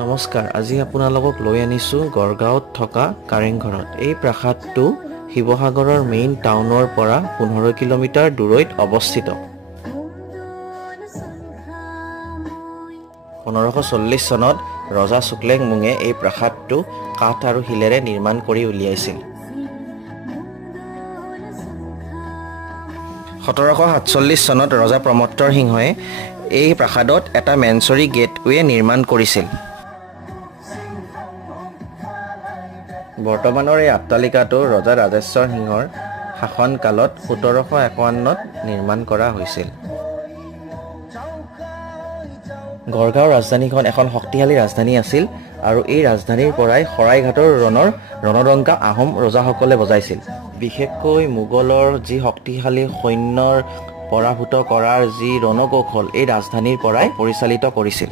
নমস্কাৰ, আজি আপোনালোকক লৈ আনিছোঁ গড়গাঁৱত থকা কাৰেংঘৰত। এই প্ৰাসাদটো শিৱসাগৰৰ মেইন টাউনৰ পৰা 15 কিলোমিটাৰ দূৰৈত অৱস্থিত। 1540 চনত ৰজা শুক্লেংমুঙে এই প্ৰাসাদটো কাঠ আৰু শিলেৰে নিৰ্মাণ কৰি উলিয়াইছিল। 1747 চনত ৰজা প্ৰমত্তৰ সিংহই এই প্ৰাসাদত এটা মেনচৰি গেটৱে নিৰ্মাণ কৰিছিল। বৰ্তমানৰ এই অট্টালিকাটো ৰজা ৰাজেশ্বৰ সিংহৰ শাসনকালত 1751ত নিৰ্মাণ কৰা হৈছিল। গড়গাঁও ৰাজধানীখন এখন শক্তিশালী ৰাজধানী আছিল আৰু এই ৰাজধানীৰ পৰাই শৰাইঘাটৰ ৰণডংকা আহোম ৰজাসকলে বজাইছিল। বিশেষকৈ মোগলৰ যি শক্তিশালী সৈন্যৰ পৰাভূত কৰাৰ যি ৰণকৌশল এই ৰাজধানীৰ পৰাই পৰিচালিত কৰিছিল।